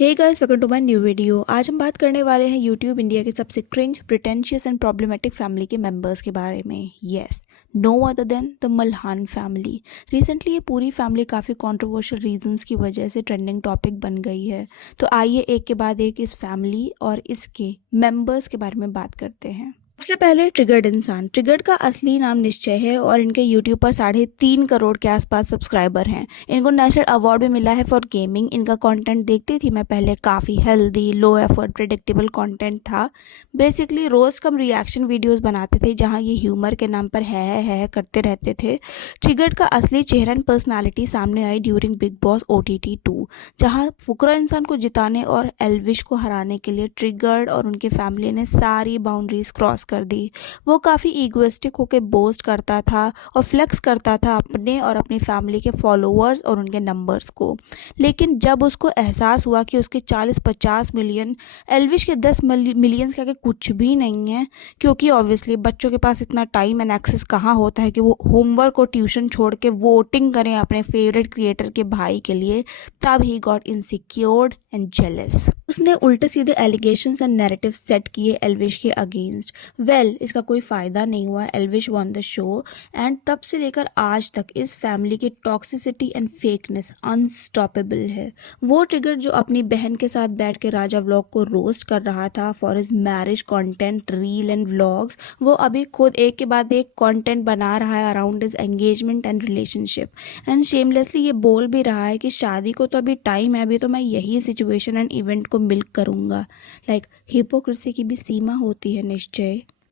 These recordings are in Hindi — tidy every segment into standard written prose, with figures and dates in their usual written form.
Hey guys, welcome to my new video. आज हम बात करने वाले हैं यूट्यूब इंडिया के सबसे cringe, pretentious and problematic family के मेंबर्स के बारे में। Yes, no other than the Malhan family. Recently ये पूरी फैमिली काफ़ी कंट्रोवर्शियल रीजंस की वजह से ट्रेंडिंग टॉपिक बन गई है। तो आइए एक के बाद एक इस फैमिली और इसके मेंबर्स के बारे में बात करते हैं। सबसे पहले ट्रिगर्ड इंसान। ट्रिगर्ड का असली नाम निश्चय है और इनके यूट्यूब पर 3.5 करोड़ के आसपास सब्सक्राइबर हैं। इनको नेशनल अवार्ड भी मिला है फॉर गेमिंग। इनका कंटेंट देखती थी मैं पहले, काफ़ी healthy, low effort, predictable content था। बेसिकली रोज कम रिएक्शन वीडियोस बनाते थे जहां ये ह्यूमर के नाम पर है करते रहते थे। ट्रिगर्ड का असली चेहरा एंड पर्सनालिटी सामने आई ड्यूरिंग बिग बॉस OTT 2, जहाँ फुकरा इंसान को जिताने और एल्विश को हराने के लिए ट्रिगर्ड और उनके फैमिली ने सारी बाउंड्रीज क्रॉस कर दी। वो काफ़ी ईगोइस्टिक होकर बोस्ट करता था और फ्लेक्स करता था अपने और अपनी फैमिली के फॉलोअर्स और उनके नंबर्स को। लेकिन जब उसको एहसास हुआ कि उसके 40-50 मिलियन एल्विश के 10 मिलियंस के आगे कुछ भी नहीं है, क्योंकि ऑब्वियसली बच्चों के पास इतना टाइम एंड एक्सेस कहाँ होता है कि वो होमवर्क और ट्यूशन छोड़ के वोटिंग करें अपने फेवरेट क्रिएटर के भाई के लिए, तब he got insecured and jealous. उसने उल्टे सीधे एलिगेशंस एंड नैरेटिव सेट किए एल्विश के अगेंस्ट। इसका कोई फ़ायदा नहीं हुआ। Elvish won the show and तब से लेकर आज तक इस फैमिली की टॉक्सिसिटी एंड फेकनेस अनस्टॉपेबल है। वो ट्रिगर जो अपनी बहन के साथ बैठ के राजा व्लॉग को रोस्ट कर रहा था for his marriage content, reel and vlogs, वो अभी खुद एक के बाद एक कंटेंट बना रहा है around his engagement and relationship and shamelessly ये बोल भी रहा है कि शादी को तो अभी टाइम है, अभी तो मैं यही सिचुएशन एंड इवेंट को मिल्क करूँगा। हिपोक्रेसी की भी सीमा होती है।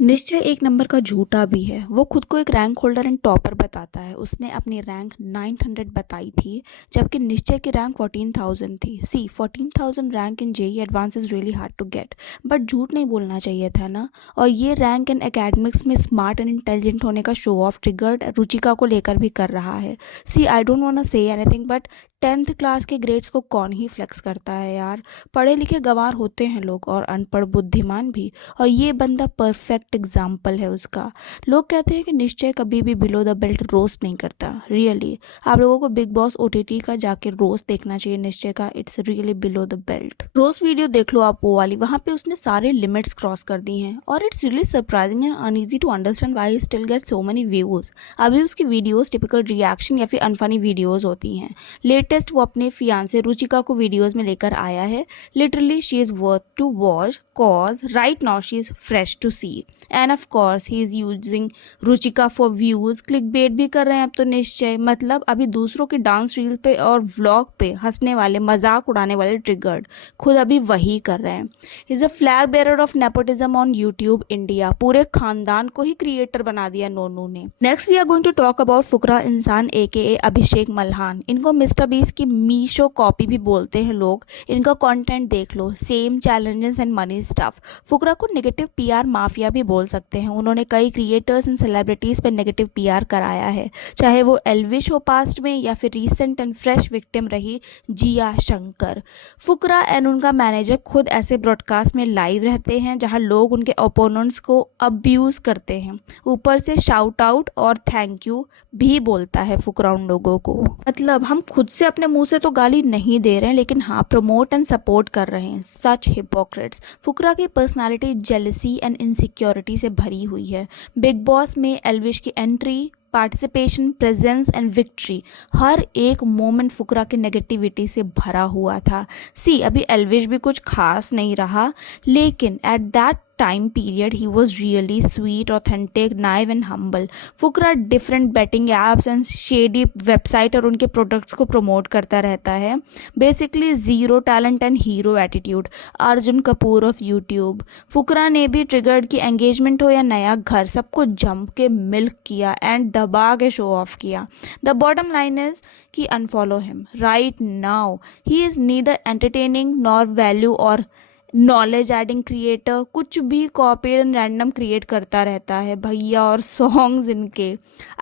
निश्चय एक नंबर का झूठा भी है। वो खुद को एक रैंक होल्डर एंड टॉपर बताता है। उसने अपनी रैंक 900 बताई थी, जबकि निश्चय की रैंक 14,000 थी। 14,000 rank in JEE advance is really hard to get, but झूठ नहीं बोलना चाहिए था ना। और ये रैंक एंड एकेडमिक्स में स्मार्ट एंड इंटेलिजेंट होने का शो ऑफ ट्रिगर्ड रुचिका को लेकर भी कर रहा है। I don't want to say anything, but 10th class के ग्रेड्स को कौन ही फ्लेक्स करता है यार। पढ़े लिखे गंवार होते हैं लोग और अनपढ़ बुद्धिमान भी, और ये बंदा परफेक्ट एग्जाम्पल है उसका। लोग कहते हैं कि निश्चय कभी भी बिलो द बेल्ट रोस्ट नहीं करता। रियली आप लोगों को बिग बॉस OTT का जाके रोस्ट देखना चाहिए निश्चय का। It's really below the belt. Roast video देख लो आप, वो वाली, वहाँ पे उसने सारे लिमिट्स क्रॉस कर दी हैं और it's really surprising and uneasy to understand why he still get so many views. अभी उसकी वीडियोस टिपिकल रिएक्शन या फिर अनफनी वीडियोस होती हैं। लेटेस्ट वो अपने फियांसे रुचिका को वीडियोस में लेकर आया है। Literally she is worth to watch cause right now she is fresh to see and of course he is using Ruchika for views. Clickbait भी कर रहे हैं अब तो निश्चय। मतलब अभी दूसरों के डांस रील पे और व्लॉग पे हंसने वाले, मजाक उड़ाने वाले ट्रिगर्ड खुद अभी वही कर रहे हैं। Is a flag bearer of nepotism on YouTube India. पूरे खानदान को ही क्रिएटर बना दिया नोनू ने। Next we are going to talk about Fukra Insaan AKA अभिषेक मल्हान। इनको मिस्टर बीस की मीशो कॉपी भी बोलते हैं लोग। इनका कंटेंट देख लो, same challenges and money stuff. Fukra को नेगेटिव PR माफिया भी बोल सकते हैं। उन्होंने कई क्रिएटर्स एंड सेलिब्रिटीज पे नेगेटिव PR कराया है, चाहे वो एल्विश हो पास्ट में या फिर रीसेंट एंड फ्रेश विक्टिम रही जिया शंकर। फुकरा एंड उनका मैनेजर खुद ऐसे ब्रॉडकास्ट में लाइव रहते हैं जहां लोग उनके ओपोनेंट्स को अब्यूज करते हैं। ऊपर से शाउट आउट और थैंक यू भी बोलता है फुकरा उन लोगों को। मतलब हम खुद से अपने मुंह से तो गाली नहीं दे रहे हैं, लेकिन हाँ प्रमोट एंड सपोर्ट कर रहे हैं। सच हिपोक्रेट्स। फुकरा की पर्सनालिटी जेलसी एंड इनसिक्योरिटी से भरी हुई है। बिग बॉस में एल्विश की entry, participation, presence and victory, हर एक मोमेंट फुकरा की नेगेटिविटी से भरा हुआ था। अभी एल्विश भी कुछ खास नहीं रहा, लेकिन एट दैट टाइम पीरियड ही was really sweet, authentic, naive and humble. Fukra different betting apps and shady website और उनके प्रोडक्ट्स को प्रमोट करता रहता है। Basically zero talent and hero attitude. Arjun Kapoor of YouTube. Fukra ने भी ट्रिगर्ड की एंगेजमेंट हो या नया घर, सबको जंप के मिल्क किया एंड दबा के शो ऑफ किया। द बॉटम लाइन इज कि unfollow him right now. He is neither entertaining nor value और नॉलेज एडिंग क्रिएटर। कुछ भी कॉपी एंड रैंडम क्रिएट करता रहता है भैया। और सॉन्ग्स इनके,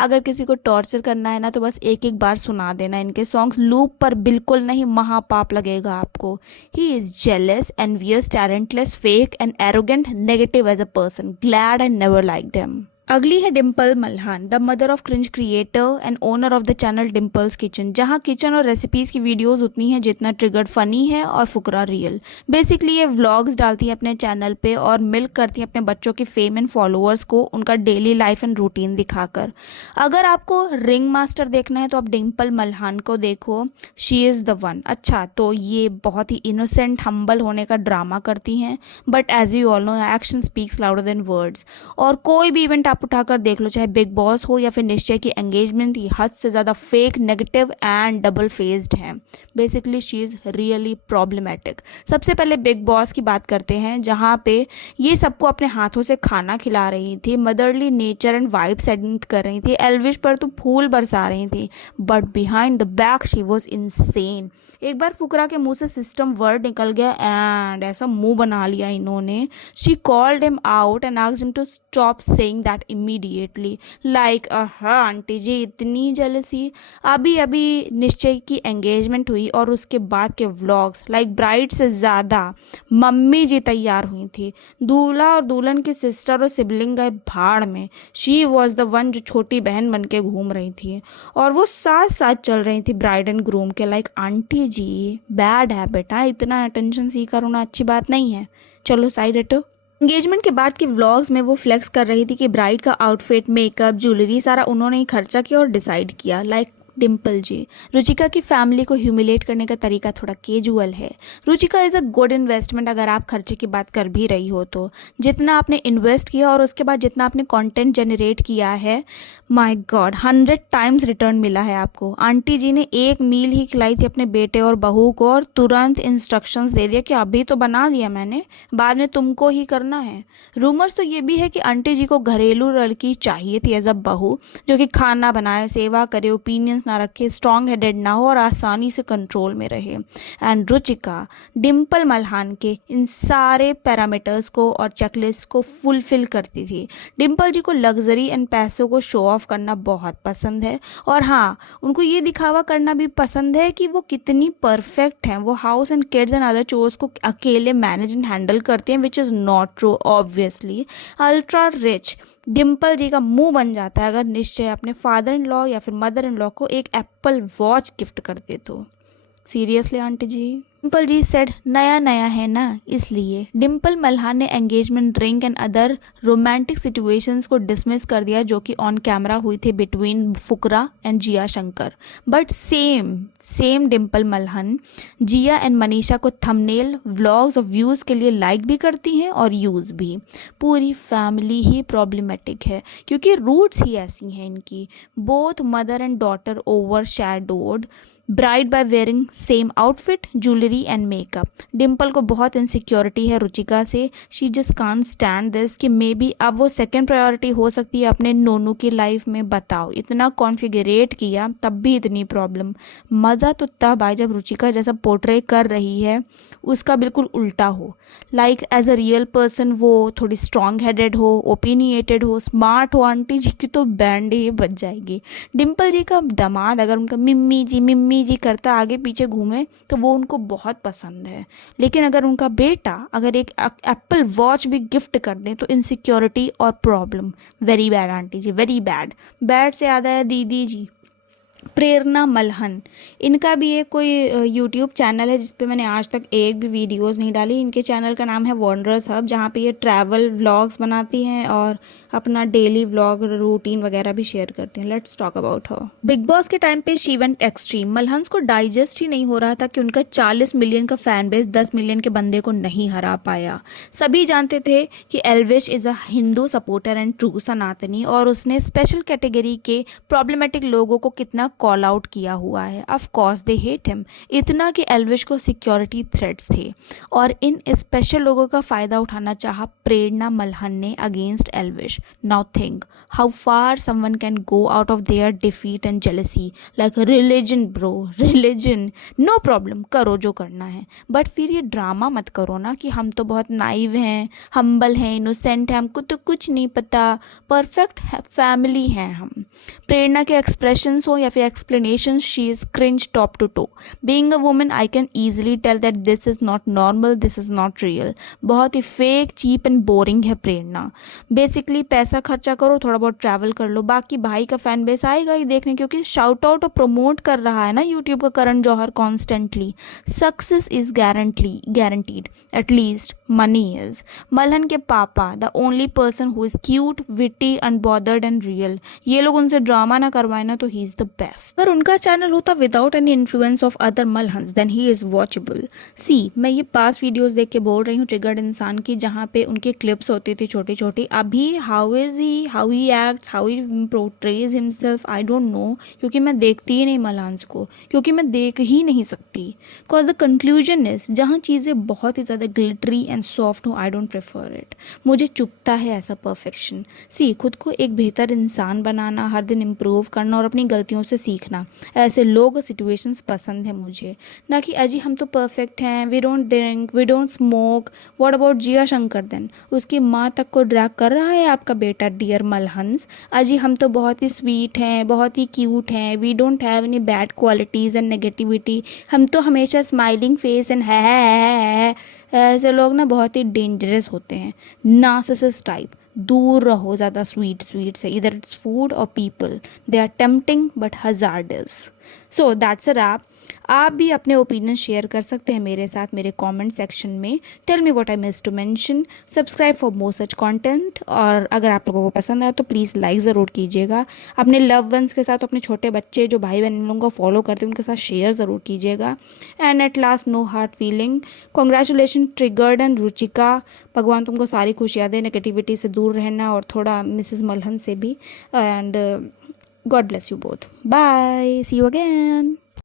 अगर किसी को टॉर्चर करना है ना तो बस एक एक बार सुना देना इनके सॉन्ग्स लूप पर, बिल्कुल नहीं, महापाप लगेगा आपको। He is jealous, envious, talentless, fake and arrogant, negative as a person. Glad I never liked him. अगली है Dimple Malhan, the mother of cringe creator and owner of the channel Dimple's kitchen, जहां किचन और रेसिपीज की वीडियोस उतनी हैं जितना ट्रिगर्ड फनी है और फुकरा रियल। बेसिकली ये व्लॉग्स डालती हैं अपने चैनल पे और मिल्क करती हैं अपने बच्चों के फेम एंड फॉलोअर्स को उनका डेली लाइफ एंड रूटीन दिखाकर। अगर आपको रिंग मास्टर देखना है तो आप डिम्पल मल्हान को देखो, शी इज़ द वन। अच्छा, तो ये बहुत ही इनोसेंट हम्बल होने का ड्रामा करती हैं, but as you all know action speaks louder than words. और कोई भी इवेंट आप उठाकर देख लो, चाहे बिग बॉस हो या फिर निश्चय की एंगेजमेंट, ये हद से ज़्यादा fake, negative and double faced है। Basically she is really problematic. सबसे पहले बिग बॉस की बात करते हैं, जहाँ पे ये सबको अपने हाथों से खाना खिला रही थी, motherly nature and vibe send कर रही थी, एल्विश पर तो फूल बरसा रही थी, but behind the back she was insane. एक बार फुकरा के मुंह से सिस्टम वर्ड निकल गया एंड ऐसा मुंह बना लिया इन्होंने। She called him out and asked him to stop saying that immediately. Like aunty जी इतनी जेलसी। अभी अभी निश्चय की एंगेजमेंट हुई और उसके बाद के व्लॉग्स लाइक ब्राइड से ज़्यादा मम्मी जी तैयार हुई थी। दूल्हा और दुल्हन की सिस्टर और सिबलिंग गए भाड़ में। शी वॉज द वन जो छोटी बहन बन के घूम रही थी और वो साथ साथ चल रही थी ब्राइड एंड ग्रूम के। लाइक आंटी जी बैड हैबिट है, इतना अटेंशन सीकर होना अच्छी बात नहीं है, चलो साइड हटो। एंगेजमेंट के बाद के व्लॉग्स में वो फ्लेक्स कर रही थी कि ब्राइड का आउटफिट, मेकअप, ज्वेलरी सारा उन्होंने ही खर्चा किया और डिसाइड किया। लाइक डिम्पल जी, रुचिका की फैमिली को ह्यूमिलेट करने का तरीका थोड़ा कैजुअल है। Ruchika is a good investment अगर आप खर्चे की बात कर भी रही हो तो। जितना आपने इन्वेस्ट किया और उसके बाद जितना आपने कंटेंट जनरेट किया है, माय गॉड 100 टाइम्स रिटर्न मिला है आपको। आंटी जी ने एक मील ही खिलाई थी अपने बेटे और बहू को और तुरंत इंस्ट्रक्शंस दे दिया कि अभी तो बना दिया मैंने, बाद में तुमको ही करना है। रूमर्स तो ये भी है कि आंटी जी को घरेलू लड़की चाहिए थी एज अ बहू, जो कि खाना बनाए, सेवा करे, ओपिनियंस ना रखे, स्ट्रॉन्ग हेडेड ना हो और आसानी से कंट्रोल में रहे। एंड रुचिका डिम्पल मल्हान के इन सारे पैरामीटर्स को और चेकलिस्ट को फुलफिल करती थी। डिम्पल जी को लग्जरी एंड पैसों को शो ऑफ करना बहुत पसंद है और हाँ, उनको ये दिखावा करना भी पसंद है कि वो कितनी परफेक्ट हैं। वो house and kids and other chores को अकेले मैनेज एंड हैंडल करती हैं, which is not true obviously. Ultra rich Dimple ji का मुंह बन जाता है अगर निश्चय अपने फादर इन लॉ या फिर मदर इन लॉ को एक एप्पल वॉच गिफ्ट कर दे तो। Seriously aunty ji. Dimple ji said नया नया है ना, इसलिए डिम्पल मल्हान ने engagement ring and other romantic situations को डिसमिस कर दिया जो कि ऑन कैमरा हुई थी between Fukra and Jiya Shankar. But same Dimple Malhan Jiya and Manisha को थंबनेल, व्लॉग्स और व्यूज़ के लिए लाइक भी करती हैं और यूज़ भी। पूरी फैमिली ही प्रॉब्लमेटिक है क्योंकि रूट्स ही ऐसी हैं इनकी। Both mother and daughter overshadowed bride by wearing same outfit, jewellery and makeup. Dimple को बहुत इनसिक्योरिटी है रुचिका से। She just can't stand this कि मे बी अब वो सेकेंड प्रायोरिटी हो सकती है अपने नोनू की लाइफ में। बताओ, इतना कॉन्फिगरेट किया तब भी इतनी प्रॉब्लम। मज़ा तो तब आए जब रुचिका जैसा पोर्ट्रे कर रही है उसका बिल्कुल उल्टा हो। Like as a real person वो थोड़ी स्ट्रॉन्ग हेडेड हो, ओपिनिएटेड हो, स्मार्ट हो। आंटी जी की तो बैंड ही बच जाएगी। डिम्पल जी का दामाद अगर उनका मिम्मी जी करता आगे पीछे घूमे तो वो उनको बहुत पसंद है, लेकिन अगर उनका बेटा अगर एक एप्पल वॉच भी गिफ्ट कर दे तो इनसिक्योरिटी और प्रॉब्लम। वेरी बैड आंटी जी, वेरी बैड। बैड से याद आया दीदी जी प्रेरणा मल्हन। इनका भी एक कोई यूट्यूब चैनल है जिस पे मैंने आज तक एक भी वीडियोस नहीं डाली। इनके चैनल का नाम है वॉन्डरर्स हब, जहाँ पे ये ट्रैवल व्लॉग्स बनाती हैं और अपना डेली व्लॉग रूटीन वगैरह भी शेयर करती हैं। Let's talk about her. Big boss के टाइम पे शी वेंट एक्सट्रीम। मल्हन्स को डाइजेस्ट ही नहीं हो रहा था कि उनका 40 मिलियन का फैन बेस 10 मिलियन के बंदे को नहीं हरा पाया। सभी जानते थे कि Elvish is a Hindu supporter and true सनातनी और उसने स्पेशल कैटेगरी के प्रॉब्लमेटिक लोगों को कितना कॉल आउट किया हुआ है। Of course they hate him, इतना कि एल्विश को सिक्योरिटी थ्रेट्स थे और इन स्पेशल लोगों का फ़ायदा उठाना चाहा प्रेरणा मल्हन ने against Elvish. Now think how far someone can go out of their defeat and jealousy. Like religion bro, religion no problem, करो जो करना है, बट फिर ये ड्रामा मत करो ना कि हम तो बहुत नाइव हैं, हम्बल हैं, इनोसेंट हैं, हमको तो कुछ नहीं पता, परफेक्ट फैमिली हैं हम। प्रेरणा के एक्सप्रेशंस हो या फिर her explanations, she is cringe top to toe. Being a woman, I can easily tell that this is not normal, this is not real. बहुत ही फेक, चीप एंड बोरिंग है प्रेरणा. बेसिकली पैसा खर्चा करो, थोड़ा बहुत ट्रैवल कर लो, बाकी भाई का फैन बेस आएगा ही देखने, क्योंकि शाउट आउट और प्रमोट कर रहा है ना यूट्यूब का Karan Johar constantly. Success is guaranteed, at least money is. Malhan के पापा, the only person who is cute, witty, unbothered and real. ये लोग उनसे ड्रामा ना करवाए ना तो ही इज द बेस्ट. अगर उनका चैनल होता without any influence of other Malhans, then he is watchable. See, मैं ये पास वीडियोस देख के बोल रही हूँ ट्रिगर्ड इंसान की, जहाँ पे उनकी क्लिप्स होती थी छोटी छोटी. अभी how he acts, how he portrays himself, I don't know, क्योंकि मैं देखती ही नहीं मलहान्स को, क्योंकि मैं देख ही नहीं सकती. बिकॉज द कंक्लूजन इज, जहाँ चीज़ें बहुत ही ज़्यादा ग्लिटरी एंड सॉफ्ट हो, आई डोंट प्रेफर इट. मुझे चुभता है ऐसा परफेक्शन. सी, खुद को एक बेहतर इंसान बनाना, हर दिन इम्प्रूव करना और अपनी गलतियों से सीखना, ऐसे लोग सिचुएशंस पसंद है मुझे. ना कि अजी हम तो परफेक्ट हैं, we don't drink, we don't smoke, what about Jiya Shankar then. उसकी माँ तक को ड्रैग कर रहा है आपका बेटा, डियर मलहन्स. अजी हम तो बहुत ही स्वीट हैं, बहुत ही क्यूट हैं, we don't have any bad qualities and negativity, हम तो हमेशा स्माइलिंग फेस एंड है. ऐसे लोग ना बहुत ही डेंजरस होते हैं, नार्सिसिस्ट टाइप. दूर रहो ज़्यादा स्वीट से, इधर इट्स फूड और people, they are tempting but hazardous. So that's a wrap. आप भी अपने ओपिनियन शेयर कर सकते हैं मेरे साथ मेरे कमेंट सेक्शन में. Tell me what I miss to mention. Subscribe for more such content. और अगर आप लोगों को पसंद आया तो प्लीज़ लाइक ज़रूर कीजिएगा. अपने लव वंस के साथ, अपने छोटे बच्चे जो भाई बहन इन लोगों को फॉलो करते हैं उनके साथ शेयर ज़रूर कीजिएगा. And at last, no hard feeling, congratulation triggered and Ruchika. भगवान तुमको सारी खुशियाँ दे, नेगेटिविटी से दूर रहना और थोड़ा मिसेस मलहन से भी. And God bless you both. Bye, see you again.